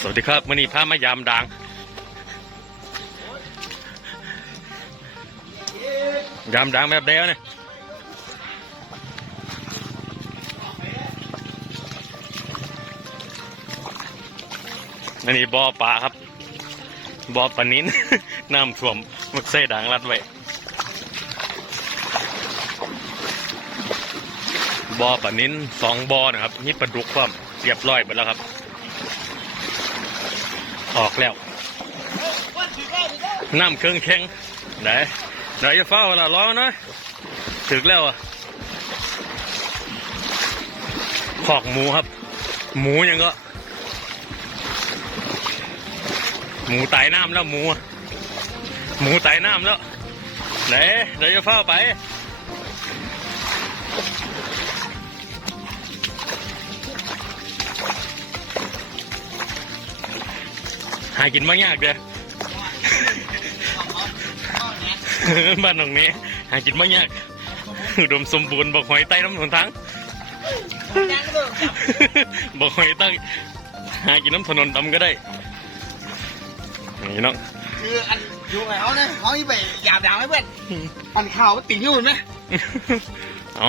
สวัสดีครับมื่อนี้พามายามดังยามดังแบบเดียวเนี่ยอันนี้บ่อปลาครับบ่อปลานิ้นน้ำท่วมมึกเส้ดังรัดไว้บ่อปลานิ้นสองบ่อนะครับนี่ปลาดุกความเรียบร้อยหมดแล้วครับ ออกแล้วน้ำเครื่องแข็งไหนไหนจะเฝ้าเวลาร้อนนะถึกแล้วอะขอกหมูครับ หมูยังก็ หมูไตายน้ำแล้วหมูอะหมูไตายน้ำแล้วไหนเดี๋ยวจะเฝ้าไป หากินมายากเด้อบ้านตรงนี้ หากินมายากอุดมสมบูรณ์บอกหอยใต้น้ำหนทางบอกหอยใต้หากินน้ำถนนดำก็ได้นี่น้องคืออันอยู่ไงเขาเนี่ยเขาที่ไปหยาบด่าไหมเพื่อนปันข่าวติ่งอยู่ไหมเอา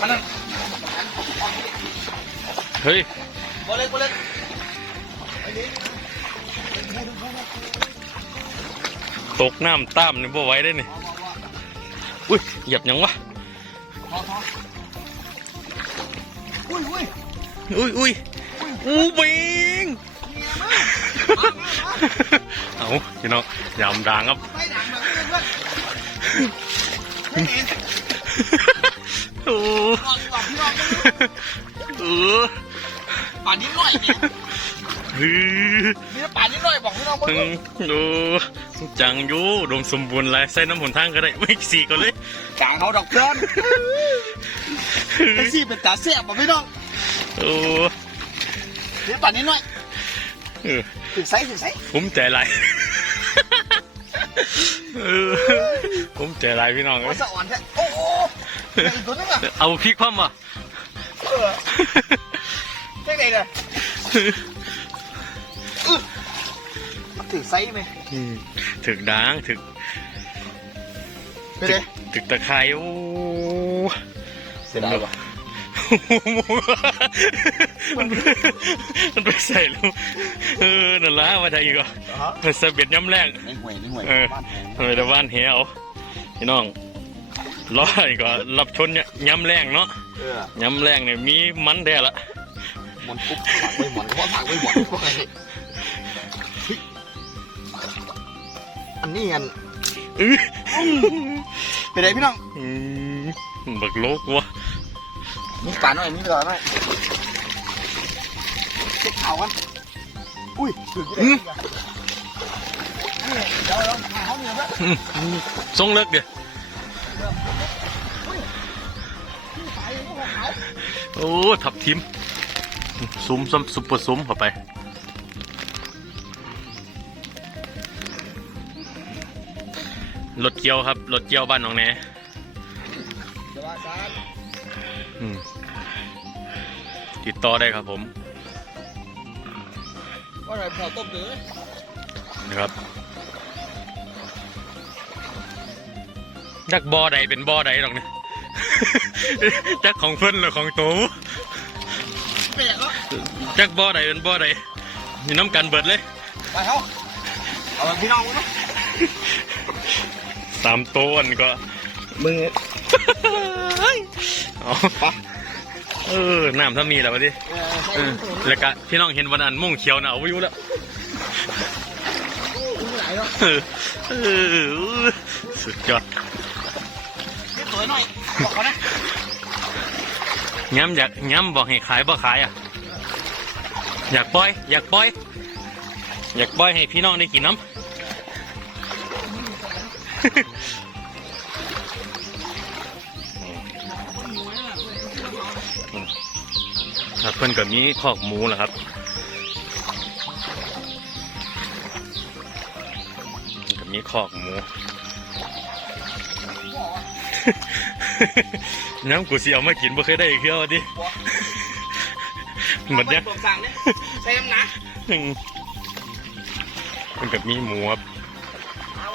มันนั่นเฮ้ยบอลเล็กบอลเล็ก ตกน้ำตามนี่บ่ไหว้ได้นี่อุ้ยเหยียบหยังวะพอพออุ้ยอุ้ยอุ้ยอุ้ยอู้บิงเอาพี่น้องยำดังครับไม่ดังแบบนี้เพื่อนไม่เห็นโอ้ก่อนก่อนพี่น้องเออป่านนี้หน่อยเนี่ยฮือ มีแต่ป่านนี้หน่อยบอกพี่น้องเพื่อนดูจังยู่อุดมสมบูรณ์เลยใส่น้ำหนทางก็ได้ไม่สี่ก็เลยจางเขาดอกเพื่อนไอ้ซี่เป็นตาเสียบบอกพี่น้องโอ้มีป่านนี้หน่อยเออถึงไซส์ถึงไซส์ผมใจไหลายผมใจไหลายพี่น้องเอ้ยสะอ่อนแท้โอ้โหเอาพริกคว่ำมาเออเจ๊ไหนเนี่ย ถึงไซส์ไหมอืมถึกด่างถึกไปเลยถึกตะไคร้โอ้เสียดายว่ะมันมันไปใส่ลูกเออนั่นละว่าจะอีกอะมันเสบียดย้ำแรงในห่วยในห่วยเออบ้านแหงเออแต่บ้านเหี่ยวพี่น้องร้อยก็รับชนเนี่ยย้ำแรงเนาะเออย้ำแรงเนี่ยมีมันแท้ละหมอนปุ๊บผักไม่หมอนเพราะผักไม่หมอน นนี้อันอื้อไปไหนพี่น้องอืมบักโลกวะมีป่าหน่อยมีป่าหน่อยเช็คข่าวกันอุ้ยถึงที่ไหนเดี๋ยวเราหาห้องเหนือเพื่อนอืมทรงเลิกเดี๋ยวไปพวกเขาโอ้ทับทิมซุ้มซุมซุปเปอร์ซุ้มเข้าไป รถเกียวครับรถเกียวบ้านน้องแหน่จะว่าซานอืมติดต่อได้ครับผมว่าอะไรเผาต้มเดือนะครับจักบ่อใดเป็นบ่อใดหรอกเนี่ย จักของเพิ่นหรือของโตเปลี่ยนแล้วจักบ่อใดเป็นบ่อใดมีน้ำกันเบิดเลย ไปเขาเอาไปพี่น้องมั้ย สามโตอันก็ มึงเอาเออน้ำถ้ามีแล้ววะดิเออใช่เออแล้วก็พี่น้องเห็นวันอันม่วงเขียวนะเอาไว้อยู่แล้วมึงไหนเนาะเออเออสุดยอดนี่สวยหน่อยบอกเขานะย้ำอยากย้ำบอกให้ขายบ่ขายอะ อยากปล่อย อยากปล่อย อยากปล่อยให้พี่น้องได้กินน้ำ ครับเพิ่นก็มีคอกหมูแหละครับก็มีคอกหมูน้ำกูสิเอามากินบ่เคยได้อีกเที่ยวดิหมดยังผมสั่งเนี่ยใช้น้ำหนักอืมมันกับมีหมูครับ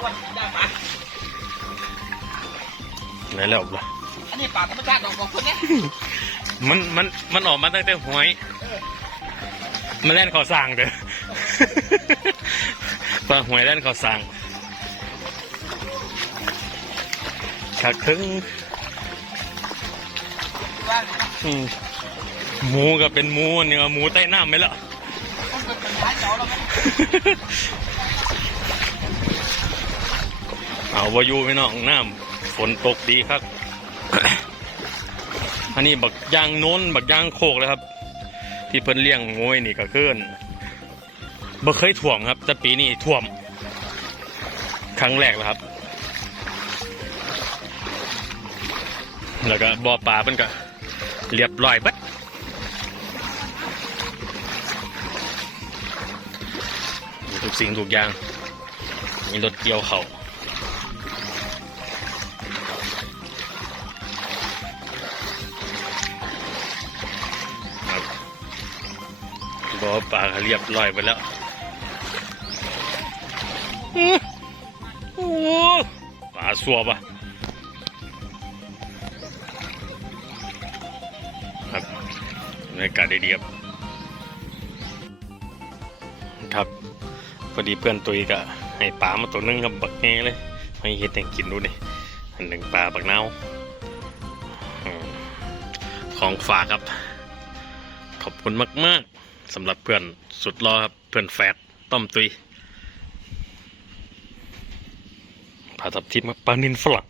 เอาวันได้ปะไหนแล้วล่ะอันนี้ปลาธรรมชาติของของคนเนี้ยมันมันมันออกมาตั้งแต่หวย มันเล่นขอสั่งเด้อปลาหวยเล่นขอสั่งชักถึงว่าอืมหมูก็เป็นหมูเนี่ยหมูใต้น้ำไหมล่ะ เอาวายุพี่นองน้ำฝนตกดีครับ อันนี้บักยางโน้น บักยางโคกเลยครับ ที่เพิ่นเลี้ยงงว้นี่ก็คือบ่เคยถ่วมครับ แต่ปีนี้ถ่วม ครั้งแรกแล้วครับ แล้วก็บ่อปลาเพิ่นก็เรียบร้อยบัดทุกสิ่งทุกอย่าง มีรถเกี่ยวเขาค บ่อปลาเรียบร้อยไปแล้วโอ้โหปลาสัวปะครับบรรยากาศดีๆครับครับพอดีเพื่อนตุยก็ให้ปลามาตัวหนึงครับบักแง่เลยให้เฮ็ดให้กินดูนี่อันหนึ่งปลาบักเน่าของฝากครับ ขอบคุณมาก ๆ สำหรับเพื่อนสุดรอครับเพื่อนแฟดต้อมตุยผาทับทิมครับปลานินฝรั่ง